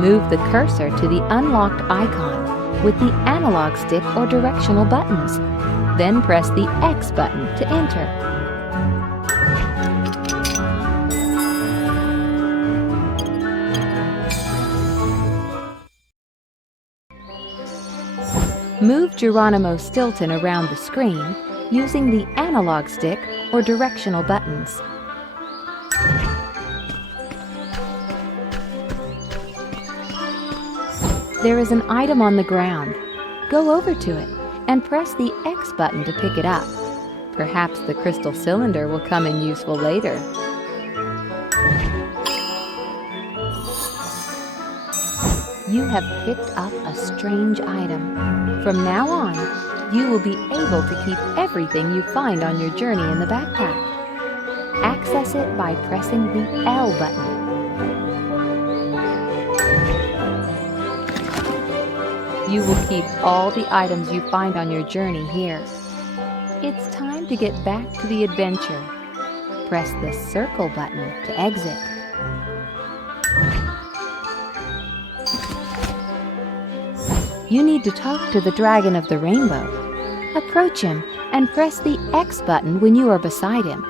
Move the cursor to the unlocked icon with the analog stick or directional buttons. Then press the X button to enter. Move Geronimo Stilton around the screen using the analog stick or directional buttons. There is an item on the ground. Go over to it and press the X button to pick it up. Perhaps the crystal cylinder will come in useful later. You have picked up a strange item. From now on, you will be able to keep everything you find on your journey in the backpack. Access it by pressing the L button. You will keep all the items you find on your journey here. It's time to get back to the adventure. Press the circle button to exit. You need to talk to the Dragon of the Rainbow. Approach him and press the X button when you are beside him.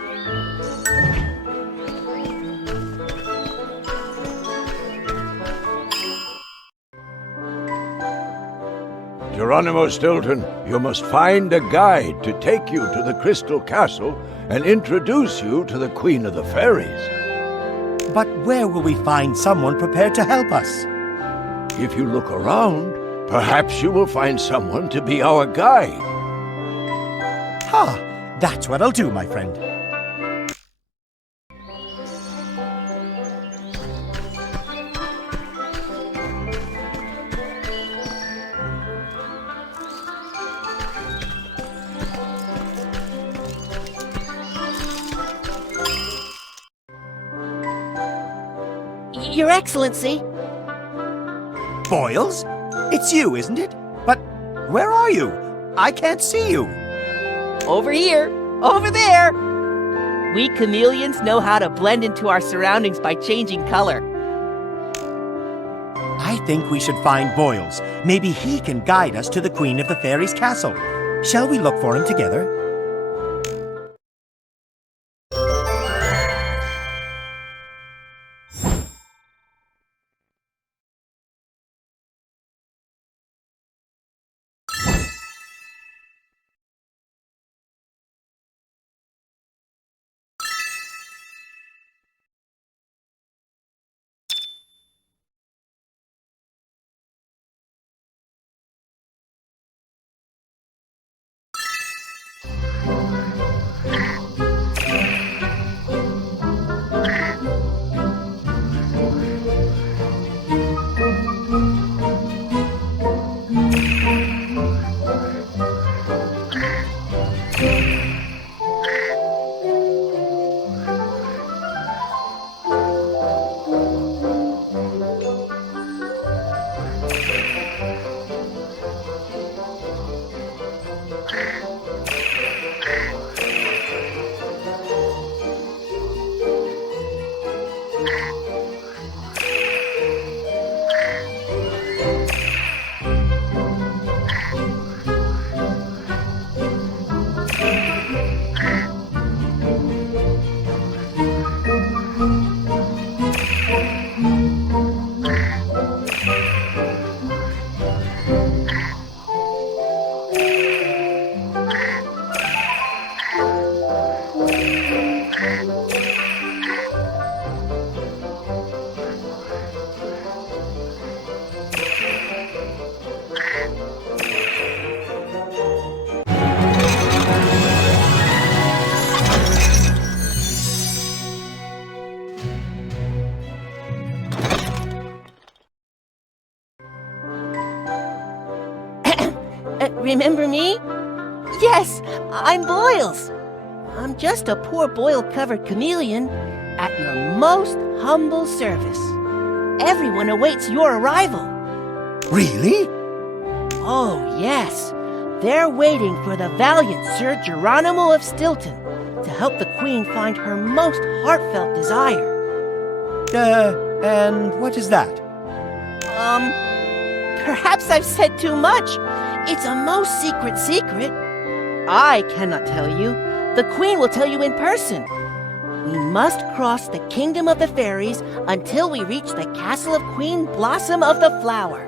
Geronimo Stilton, you must find a guide to take you to the Crystal Castle and introduce you to the Queen of the Fairies. But where will we find someone prepared to help us? If you look around, perhaps you will find someone to be our guide. That's what I'll do, my friend. Your Excellency! Boils? It's you, isn't it? But where are you? I can't see you. Over here! Over there! We chameleons know how to blend into our surroundings by changing color. I think we should find Boils. Maybe he can guide us to the Queen of the Fairies' castle. Shall we look for him together? Remember me? Yes, I'm Boils. I'm just a poor boil-covered chameleon at your most humble service. Everyone awaits your arrival. Really? Oh, yes. They're waiting for the valiant Sir Geronimo of Stilton to help the Queen find her most heartfelt desire. And what is that? Perhaps I've said too much. It's a most secret. I cannot tell you. The Queen will tell you in person. We must cross the kingdom of the fairies until we reach the castle of Queen Blossom of the Flower.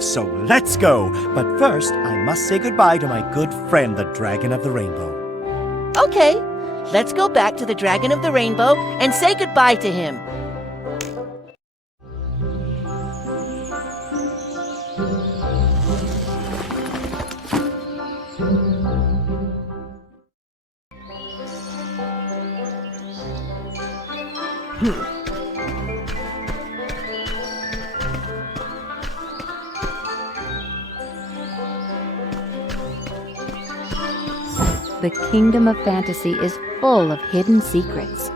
So let's go. But first, I must say goodbye to my good friend, the Dragon of the Rainbow. Okay, let's go back to the Dragon of the Rainbow and say goodbye to him. The kingdom of fantasy is full of hidden secrets.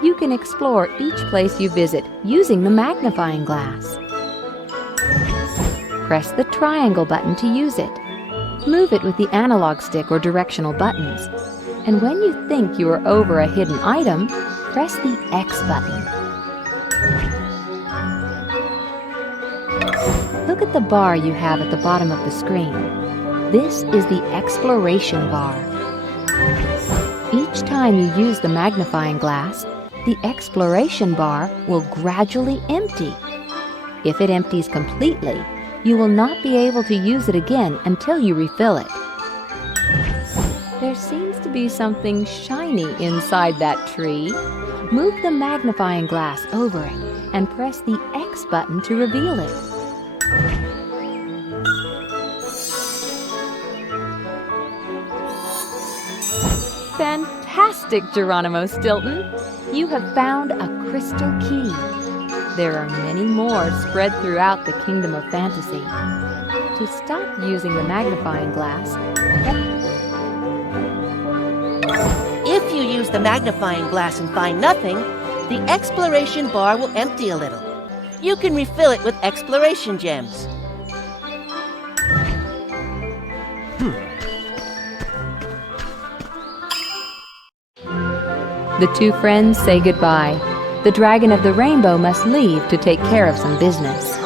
You can explore each place you visit using the magnifying glass. Press the triangle button to use it. Move it with the analog stick or directional buttons. And when you think you are over a hidden item, press the X button. Look at the bar you have at the bottom of the screen. This is the exploration bar. Each time you use the magnifying glass, the exploration bar will gradually empty. If it empties completely, you will not be able to use it again until you refill it. There seems to be something shiny inside that tree. Move the magnifying glass over it and press the X button to reveal it. Fantastic, Geronimo Stilton! You have found a crystal key. There are many more spread throughout the kingdom of fantasy. To stop using the magnifying glass, If you use the magnifying glass and find nothing, the exploration bar will empty a little. You can refill it with exploration gems. the two friends say goodbye. The Dragon of the Rainbow must leave to take care of some business.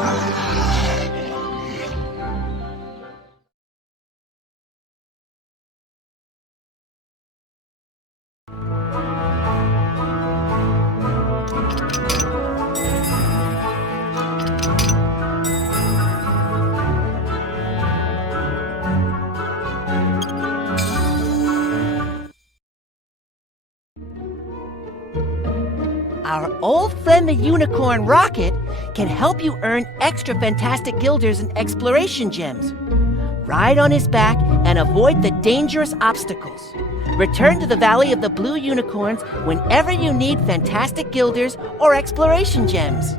Our old friend the Unicorn Rocket can help you earn extra fantastic guilders and exploration gems. Ride on his back and avoid the dangerous obstacles. Return to the Valley of the Blue Unicorns whenever you need fantastic guilders or exploration gems.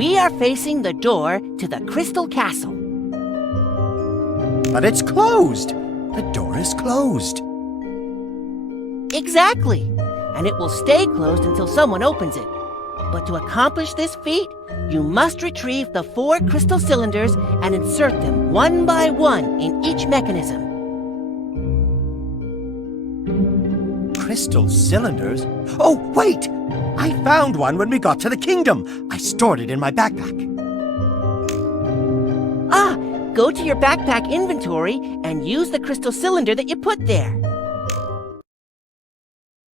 We are facing the door to the Crystal Castle. But it's closed. The door is closed. Exactly. And it will stay closed until someone opens it. But to accomplish this feat, you must retrieve the 4 crystal cylinders and insert them one by one in each mechanism. Crystal cylinders? Oh, wait! I found one when we got to the kingdom. I stored it in my backpack. Ah, go to your backpack inventory and use the crystal cylinder that you put there.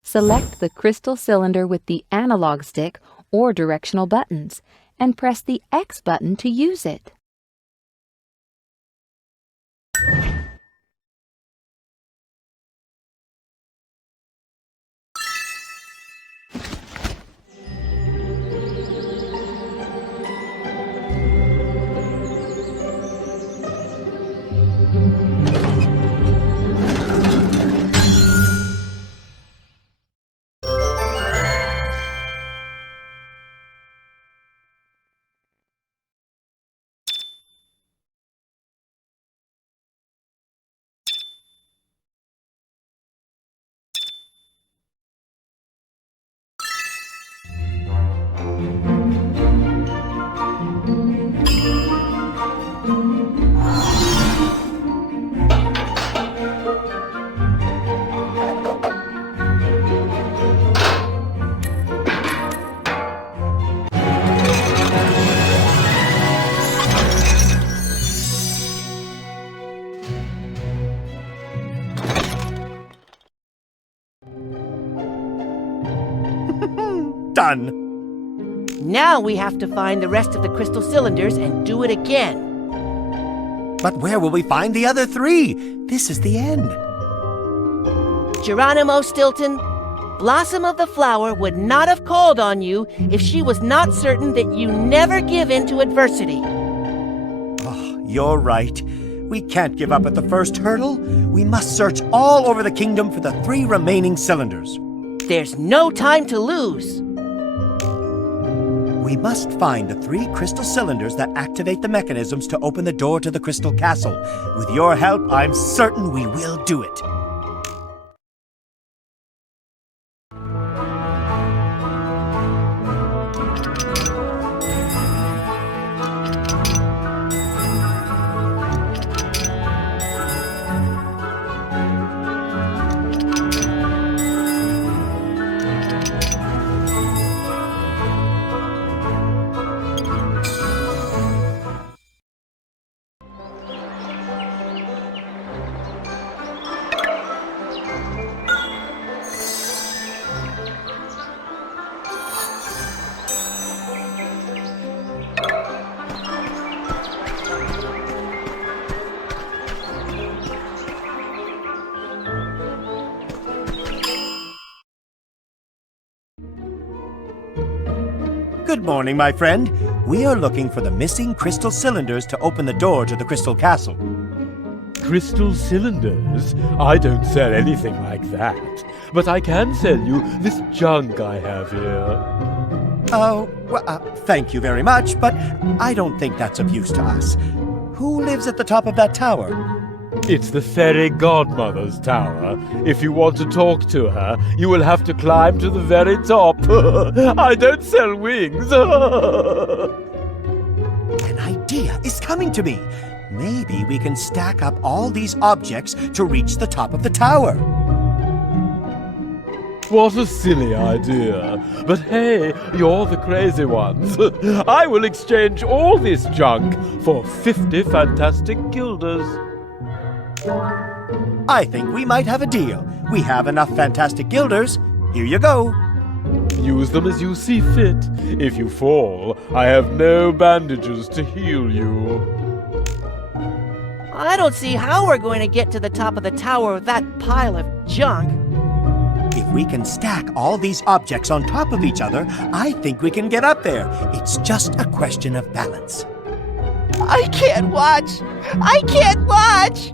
Select the crystal cylinder with the analog stick or directional buttons and press the X button to use it. Done. Now we have to find the rest of the crystal cylinders and do it again. But where will we find the other 3? This is the end. Geronimo, Stilton, Blossom of the Flower would not have called on you if she was not certain that you never give in to adversity. Oh, you're right. We can't give up at the first hurdle. We must search all over the kingdom for the 3 remaining cylinders. There's no time to lose. We must find the 3 crystal cylinders that activate the mechanisms to open the door to the Crystal Castle. With your help, I'm certain we will do it. Good morning, my friend. We are looking for the missing crystal cylinders to open the door to the Crystal Castle. Crystal cylinders? I don't sell anything like that. But I can sell you this junk I have here. Oh, well, thank you very much, but I don't think that's of use to us. Who lives at the top of that tower? It's the fairy godmother's tower. If you want to talk to her, you will have to climb to the very top. I don't sell wings. An idea is coming to me. Maybe we can stack up all these objects to reach the top of the tower. What a silly idea. But hey, you're the crazy ones. I will exchange all this junk for 50 fantastic guilders. I think we might have a deal. We have enough fantastic guilders. Here you go. Use them as you see fit. If you fall, I have no bandages to heal you. I don't see how we're going to get to the top of the tower with that pile of junk. If we can stack all these objects on top of each other, I think we can get up there. It's just a question of balance. I can't watch! I can't watch!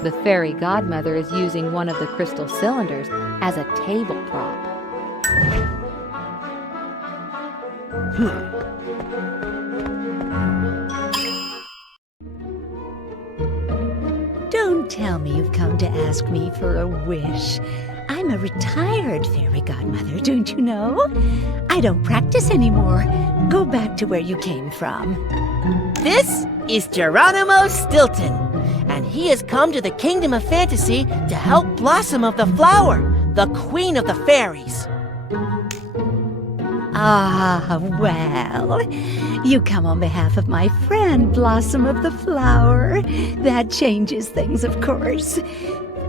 The fairy godmother is using one of the crystal cylinders as a table prop. Don't tell me you've come to ask me for a wish. I'm a retired fairy godmother, don't you know? I don't practice anymore. Go back to where you came from. This is Geronimo Stilton, and he has come to the Kingdom of Fantasy to help Blossom of the Flower, the Queen of the Fairies. Ah, well, you come on behalf of my friend, Blossom of the Flower. That changes things, of course.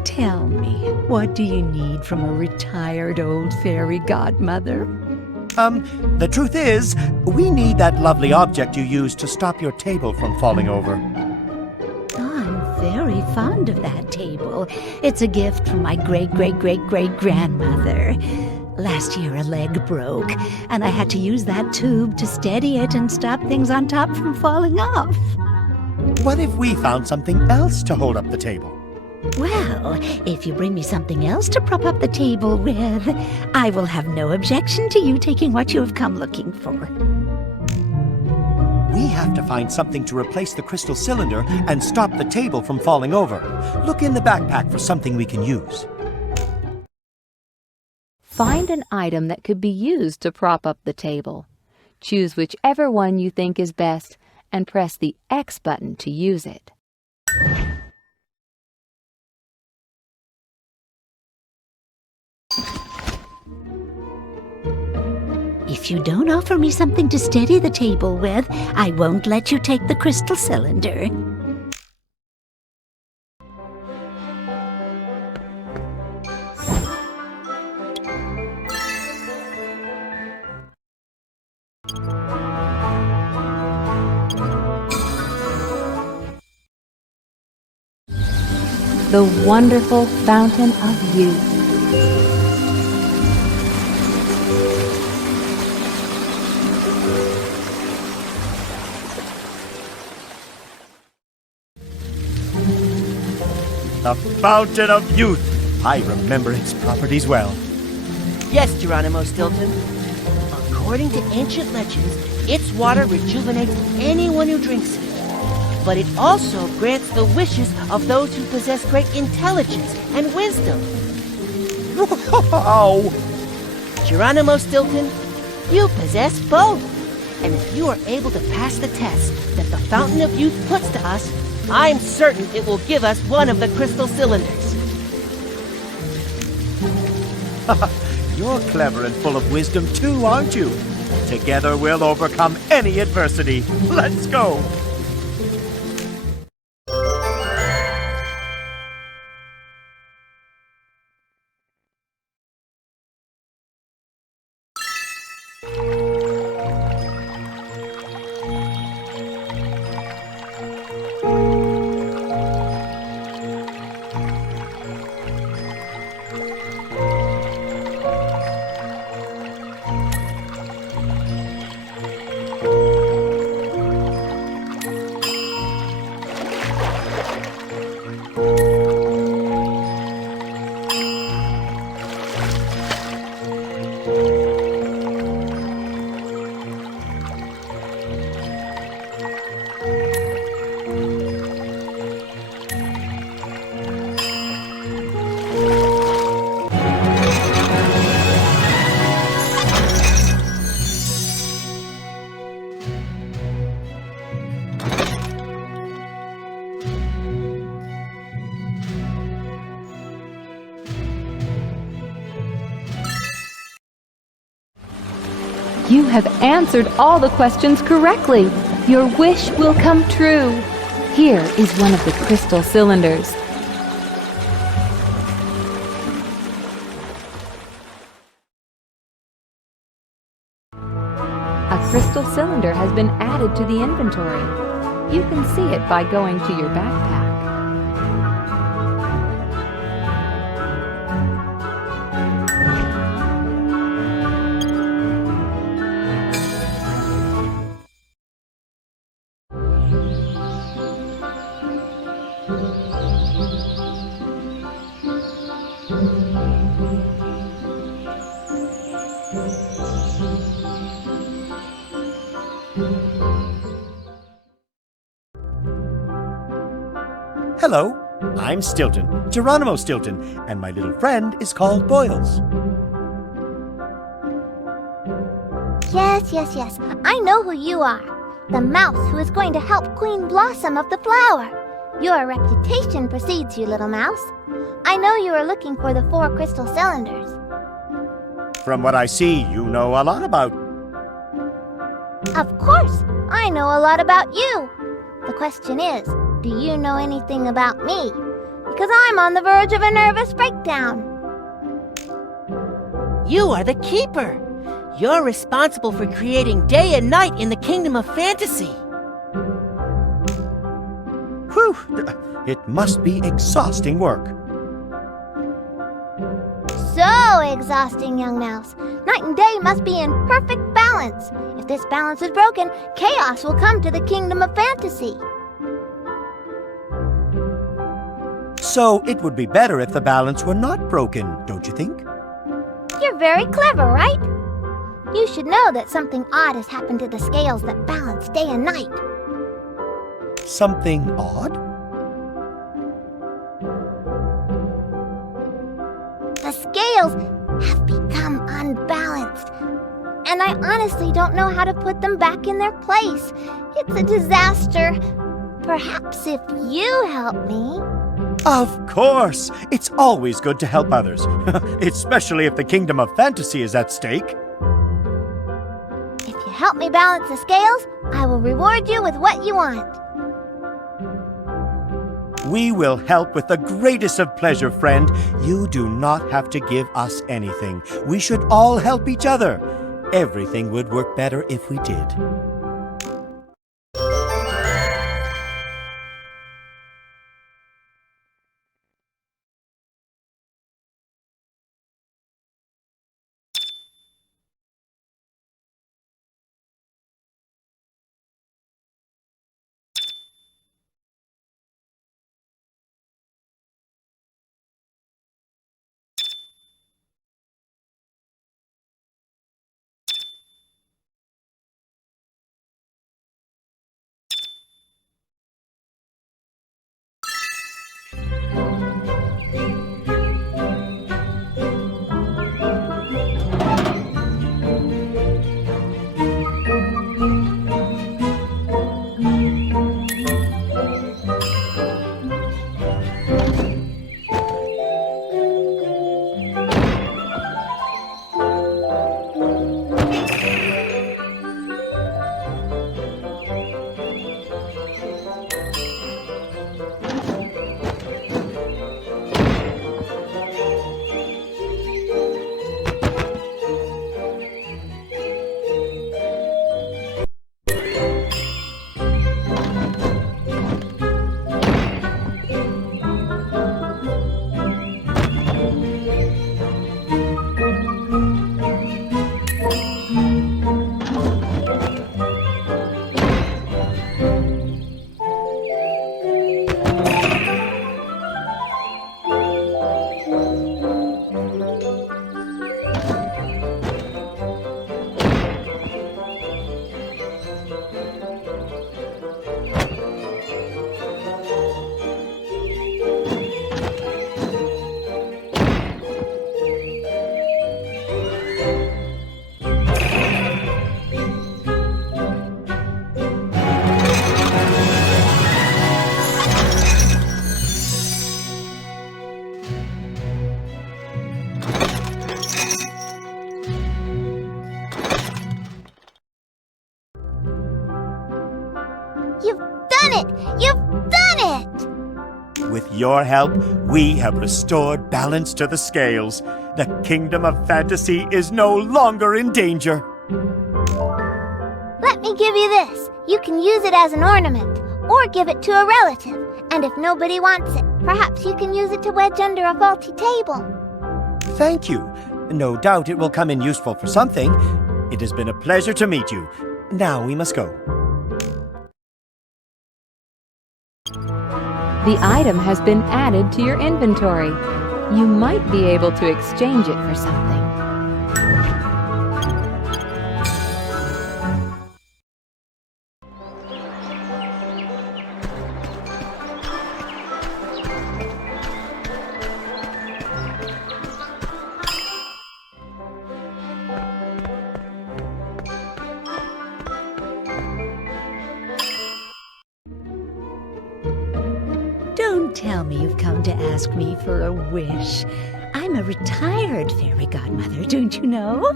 Tell me, what do you need from a retired old fairy godmother? The truth is, we need that lovely object you used to stop your table from falling over. I'm very fond of that table. It's a gift from my great-great-great-great-grandmother. Last year a leg broke, and I had to use that tube to steady it and stop things on top from falling off. What if we found something else to hold up the table? Well, if you bring me something else to prop up the table with, I will have no objection to you taking what you have come looking for. We have to find something to replace the crystal cylinder and stop the table from falling over. Look in the backpack for something we can use. Find an item that could be used to prop up the table. Choose whichever one you think is best and press the X button to use it. If you don't offer me something to steady the table with, I won't let you take the crystal cylinder. The wonderful fountain of youth. The Fountain of Youth. I remember its properties well. Yes, Geronimo Stilton. According to ancient legends, its water rejuvenates anyone who drinks it. But it also grants the wishes of those who possess great intelligence and wisdom. Wow! Geronimo Stilton, you possess both. And if you are able to pass the test that the Fountain of Youth puts to us, I'm certain it will give us one of the crystal cylinders. You're clever and full of wisdom too, aren't you? Together we'll overcome any adversity. Let's go! You have answered all the questions correctly. Your wish will come true. Here is one of the crystal cylinders. A crystal cylinder has been added to the inventory. You can see it by going to your backpack. Hello, I'm Stilton, Geronimo Stilton, and my little friend is called Boils. Yes. I know who you are. The mouse who is going to help Queen Blossom of the Flower. Your reputation precedes you, little mouse. I know you are looking for the 4 crystal cylinders. From what I see, you know a lot about... Of course, I know a lot about you. The question is, do you know anything about me? Because I'm on the verge of a nervous breakdown. You are the keeper. You're responsible for creating day and night in the kingdom of fantasy. Whew! It must be exhausting work. So exhausting, young mouse. Night and day must be in perfect balance. If this balance is broken, chaos will come to the kingdom of fantasy. So it would be better if the balance were not broken, don't you think? You're very clever, right? You should know that something odd has happened to the scales that balance day and night. Something odd? The scales have become unbalanced, and I honestly don't know how to put them back in their place. It's a disaster. Perhaps if you help me... Of course! It's always good to help others, especially if the kingdom of fantasy is at stake. help me balance the scales, I will reward you with what you want. We will help with the greatest of pleasure, friend. You do not have to give us anything. We should all help each other. Everything would work better if we did. You've done it! With your help, we have restored balance to the scales. The kingdom of fantasy is no longer in danger. Let me give you this. You can use it as an ornament, or give it to a relative. And if nobody wants it, perhaps you can use it to wedge under a faulty table. Thank you. No doubt it will come in useful for something. It has been a pleasure to meet you. Now we must go. The item has been added to your inventory. You might be able to exchange it for something. Don't tell me you've come to ask me for a wish. I'm a retired fairy godmother, don't you know?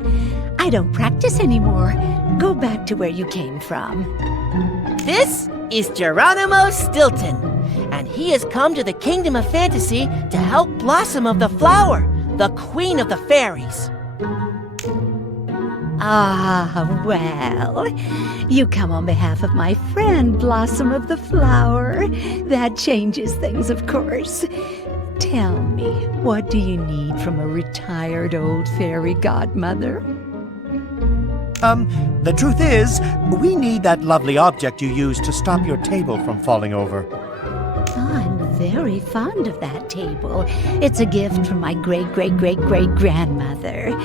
I don't practice anymore. Go back to where you came from. This is Geronimo Stilton, and he has come to the Kingdom of Fantasy to help Blossom of the Flower, the Queen of the Fairies. Ah, well, you come on behalf of my friend, Blossom of the Flower. That changes things, of course. Tell me, what do you need from a retired old fairy godmother? The truth is, we need that lovely object you used to stop your table from falling over. I'm very fond of that table. It's a gift from my great-great-great-great-grandmother.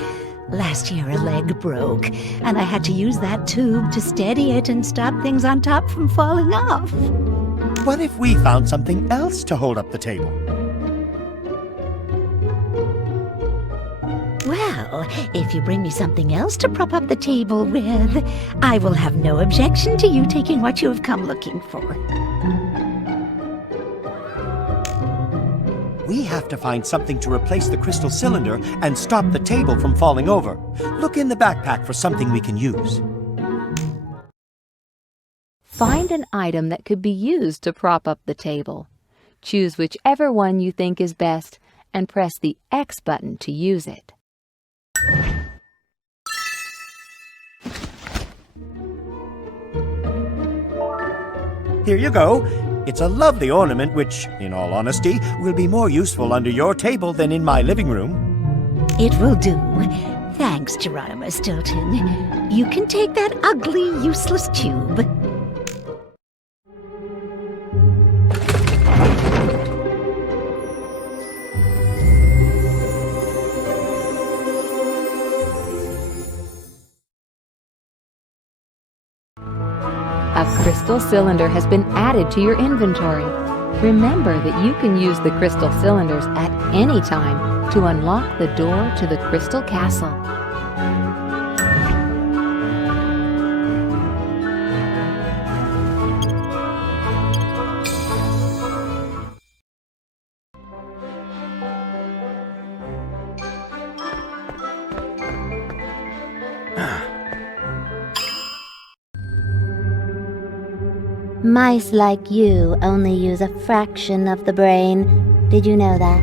Last year, a leg broke, and I had to use that tube to steady it and stop things on top from falling off. What if we found something else to hold up the table? Well, if you bring me something else to prop up the table with, I will have no objection to you taking what you have come looking for. We have to find something to replace the crystal cylinder and stop the table from falling over. Look in the backpack for something we can use. Find an item that could be used to prop up the table. Choose whichever one you think is best and press the X button to use it. Here you go. It's a lovely ornament which, in all honesty, will be more useful under your table than in my living room. It will do. Thanks, Geronimo Stilton. You can take that ugly, useless tube. A crystal cylinder has been added to your inventory. Remember that you can use the crystal cylinders at any time to unlock the door to the crystal castle. Mice like you only use a fraction of the brain. Did you know that?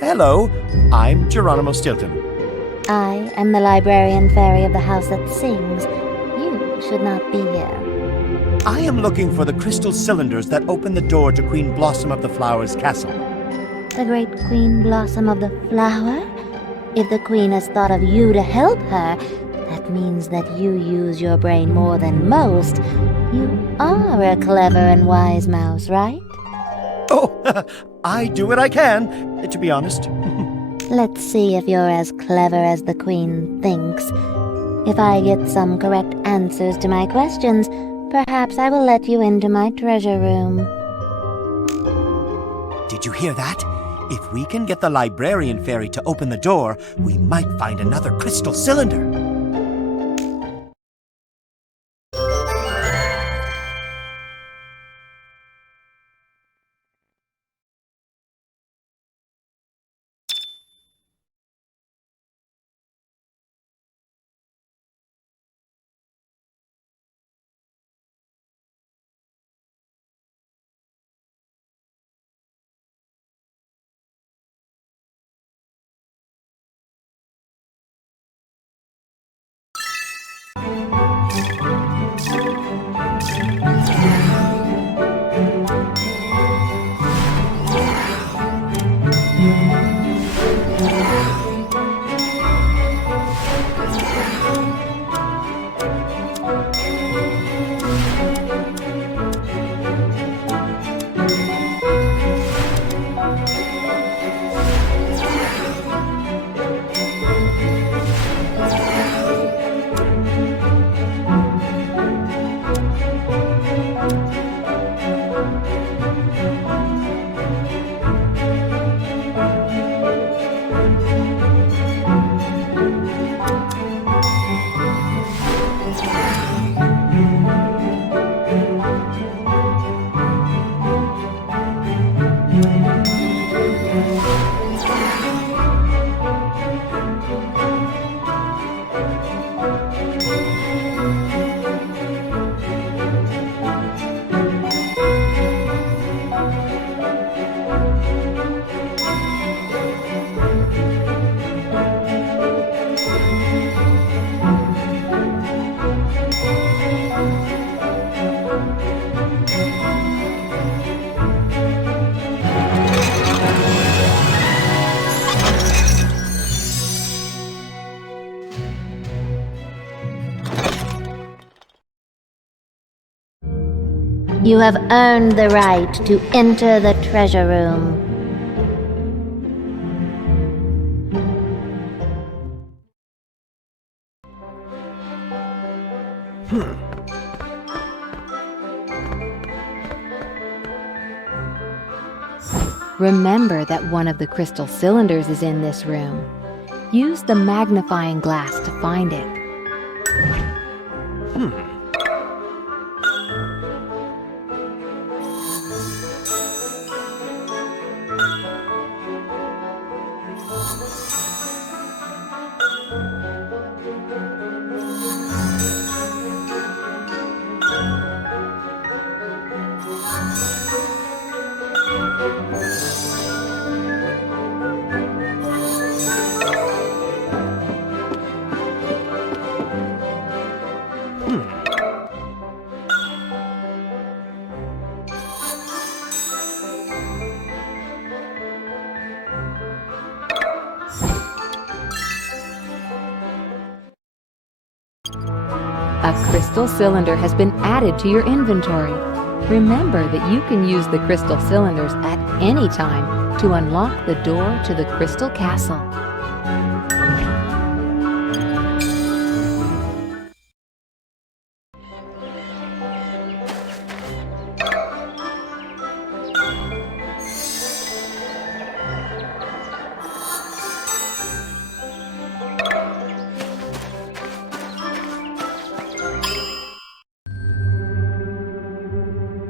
Hello. I'm Geronimo Stilton. I am the Librarian Fairy of the house that sings. You should not be here. I am looking for the crystal cylinders that open the door to Queen Blossom of the Flower's castle. The great Queen Blossom of the Flower? If the Queen has thought of you to help her, that means that you use your brain more than most. You are a clever and wise mouse, right? Oh, I do what I can, to be honest. Let's see if you're as clever as the Queen thinks. If I get some correct answers to my questions, perhaps I will let you into my treasure room. Did you hear that? If we can get the Librarian Fairy to open the door, we might find another crystal cylinder. You have earned the right to enter the treasure room. Remember that one of the crystal cylinders is in this room. Use the magnifying glass to find it. A crystal cylinder has been added to your inventory. Remember that you can use the crystal cylinders at any time to unlock the door to the crystal castle.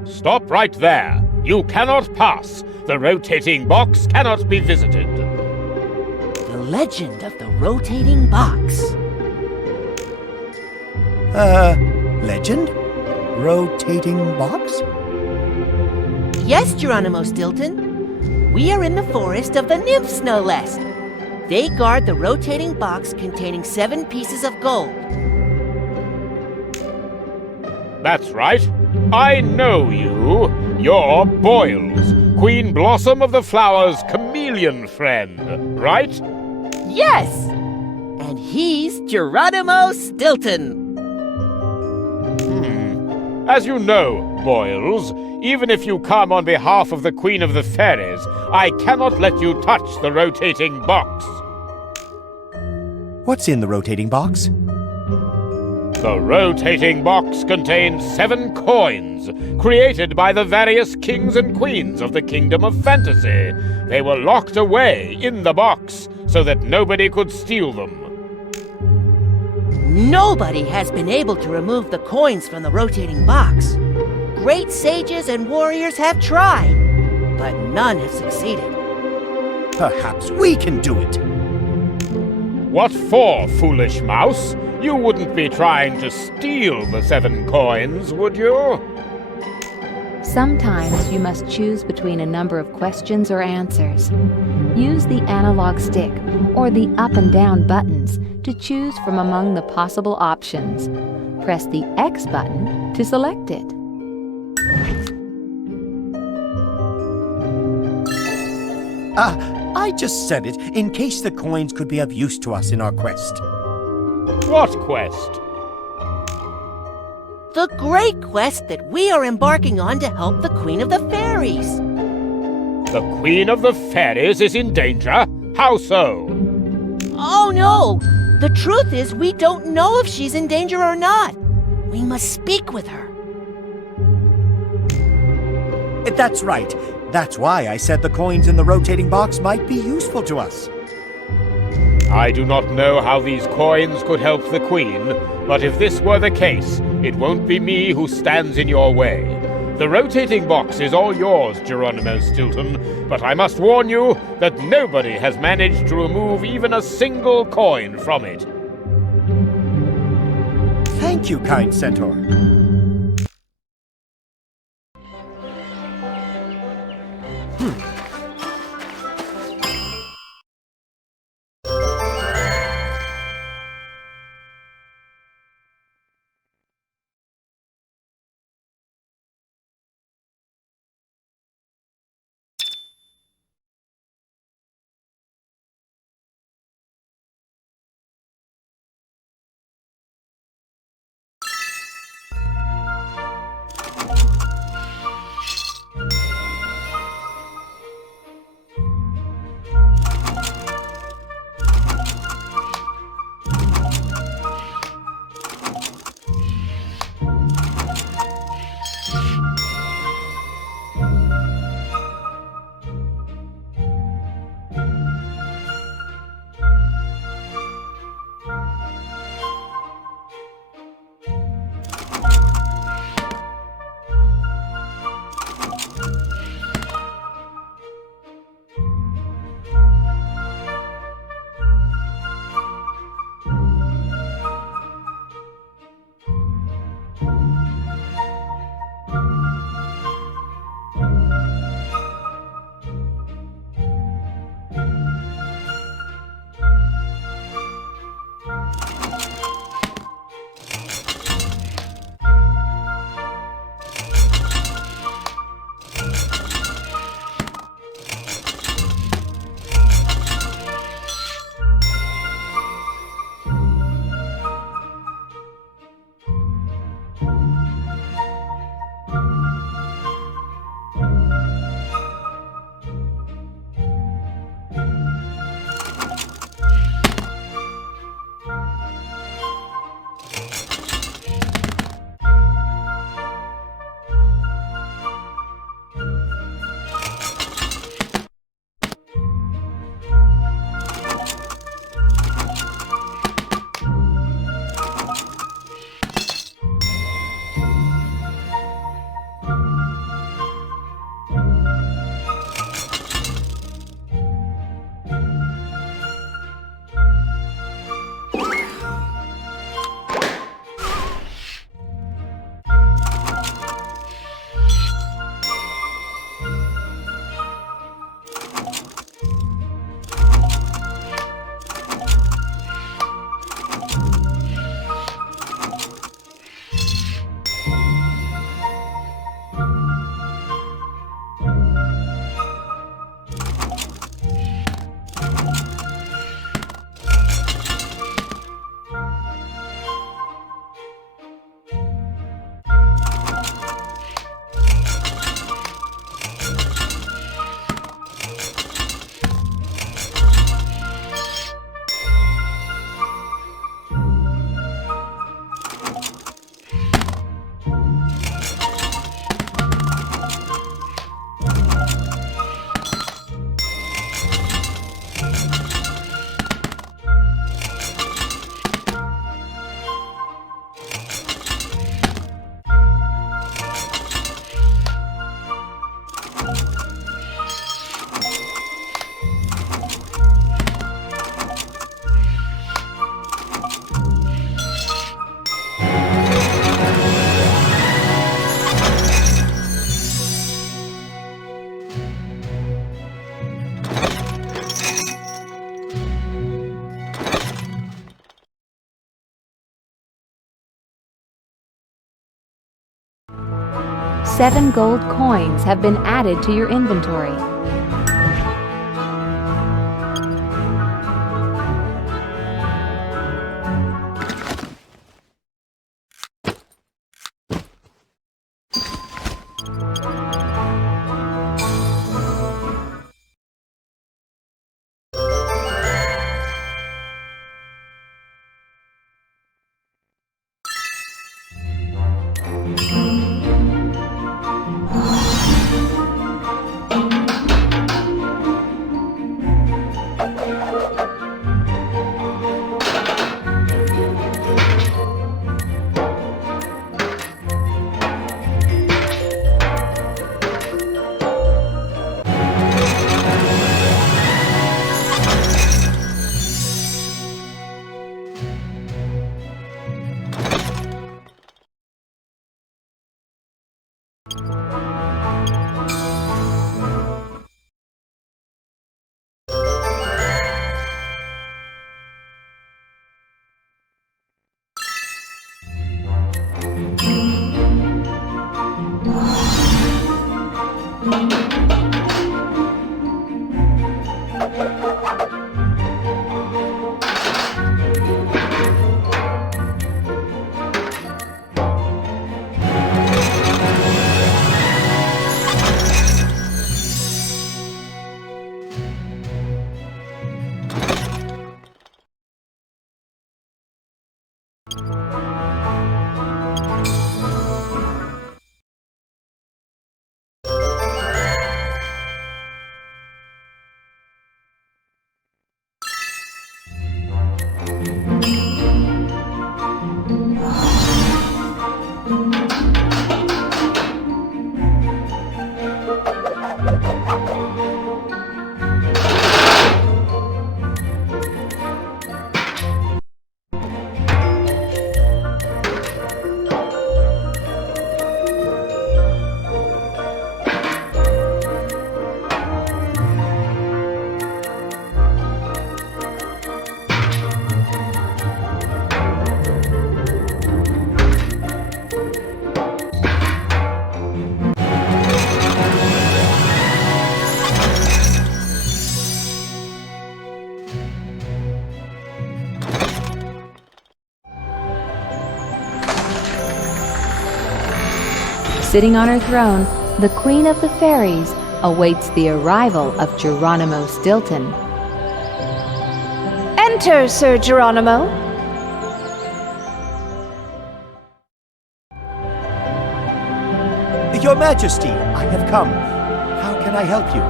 Stop right there. You cannot pass. The rotating box cannot be visited. The legend of the rotating box. Legend? Rotating box? Yes, Geronimo Stilton. We are in the forest of the nymphs, no less. They guard the rotating box containing 7 pieces of gold. That's right. I know you. You're Boils, Queen Blossom of the Flowers' chameleon friend, right? Yes! And he's Geronimo Stilton. As you know, Boils, even if you come on behalf of the Queen of the Fairies, I cannot let you touch the rotating box. What's in the rotating box? The rotating box contains 7 coins, created by the various kings and queens of the Kingdom of Fantasy. They were locked away in the box so that nobody could steal them. Nobody has been able to remove the coins from the rotating box. Great sages and warriors have tried, but none have succeeded. Perhaps we can do it. What for, foolish mouse? You wouldn't be trying to steal the 7 coins, would you? Sometimes you must choose between a number of questions or answers. Use the analog stick or the up and down buttons to choose from among the possible options. Press the X button to select it. I just said it in case the coins could be of use to us in our quest. What quest? The great quest that we are embarking on to help the Queen of the Fairies. The Queen of the Fairies is in danger? How so? Oh no! The truth is we don't know if she's in danger or not. We must speak with her. That's right. That's why I said the coins in the rotating box might be useful to us. I do not know how these coins could help the Queen, but if this were the case, it won't be me who stands in your way. The rotating box is all yours, Geronimo Stilton, but I must warn you that nobody has managed to remove even a single coin from it. Thank you, kind centaur. 7 gold coins have been added to your inventory. Sitting on her throne, the Queen of the Fairies awaits the arrival of Geronimo Stilton. Enter, Sir Geronimo. Your Majesty, I have come. How can I help you?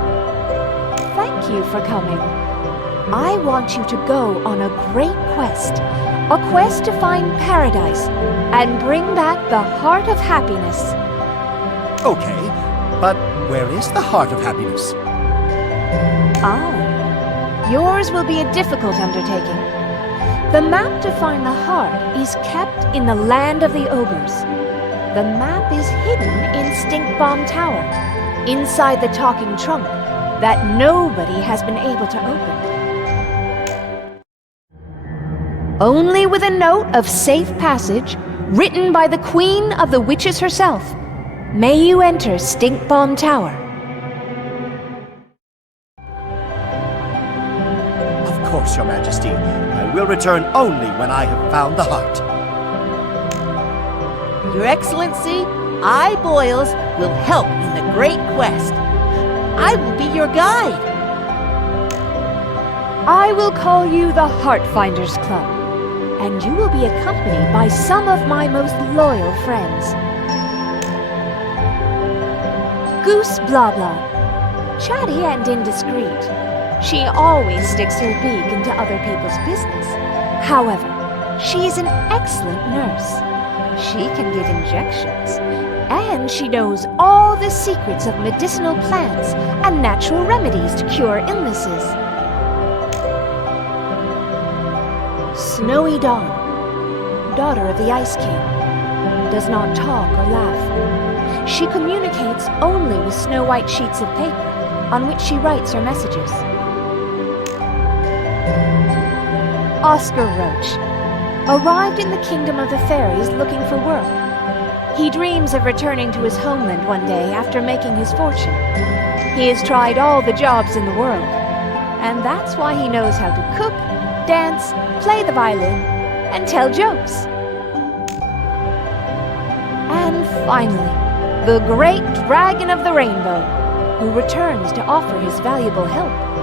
Thank you for coming. I want you to go on a great quest. A quest to find paradise and bring back the Heart of Happiness. Okay, but where is the Heart of Happiness? Yours will be a difficult undertaking. The map to find the heart is kept in the land of the ogres. The map is hidden in Stink Bomb Tower, inside the talking trunk that nobody has been able to open. Only with a note of safe passage, written by the Queen of the Witches herself, may you enter Stink Bomb Tower. Of course, Your Majesty. I will return only when I have found the heart. Your Excellency, I, Boils, will help in the great quest. I will be your guide. I will call you the Heartfinders Club, and you will be accompanied by some of my most loyal friends. Goose Blah Blah, chatty and indiscreet. She always sticks her beak into other people's business. However, she is an excellent nurse. She can give injections, and she knows all the secrets of medicinal plants and natural remedies to cure illnesses. Snowy Dawn, daughter of the Ice King, does not talk or laugh. She communicates only with snow-white sheets of paper on which she writes her messages. Oscar Roach arrived in the Kingdom of the Fairies looking for work. He dreams of returning to his homeland one day after making his fortune. He has tried all the jobs in the world, and that's why he knows how to cook, dance, play the violin, and tell jokes. And finally, the great dragon of the rainbow, who returns to offer his valuable help.